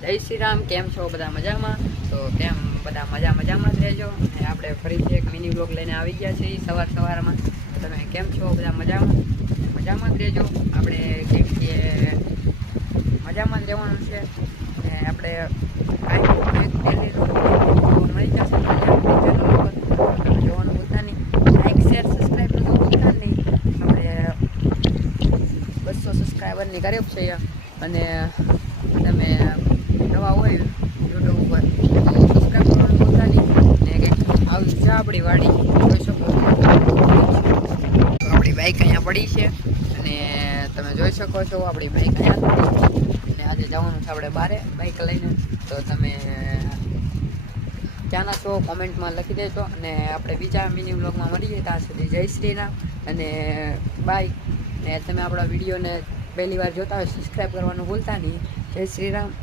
જય શ્રી રામ. કેમ છો બધા? મજામાં? તો કેમ બધા મજામાં જ રહેજો. અને આપણે ફરીથી એક મિની બ્લોગ લઈને આવી ગયા છીએ સવારમાં. તો તમે કેમ છો? બધા મજામાં જ રહેજો. આપણે કેમ કે મજામાં જ રહેવાનું છે. અને આપણે કાંઈ પહેલી મળી જશે ચેનલ ઉપર. તમે જોવાનું ભૂલતા નહીં. લાઈક શેર સબસ્ક્રાઈબ કરવાનું ભૂલતા નહીં. આપણે 200 સબસ્ક્રાઈબરની કર્યો છે. અને તમે નવા હોય યુટ્યુબ ઉપર તો સબસ્ક્રાઈબ કરવાનું ભૂલતા નહીં. ને કંઈક આવી છે આપણી વાડી જોઈ શકો છો. તો આપણી બાઈક અહીંયા પડી છે અને તમે જોઈ શકો છો આપણી બાઈક અહીંયા પડી. અને આજે જવાનું છે આપણે બહાર બાઈક લઈને. તો તમે ક્યાંના છો કોમેન્ટમાં લખી દેજો. અને આપણે બીજા મિની બ્લોગમાં મળીએ. ત્યાં સુધી જય શ્રી રામ અને બાય. ને તમે આપણા વિડીયોને પહેલી વાર જોતા હોય સબસ્ક્રાઈબ કરવાનું ભૂલતા નહીં. જય શ્રી રામ.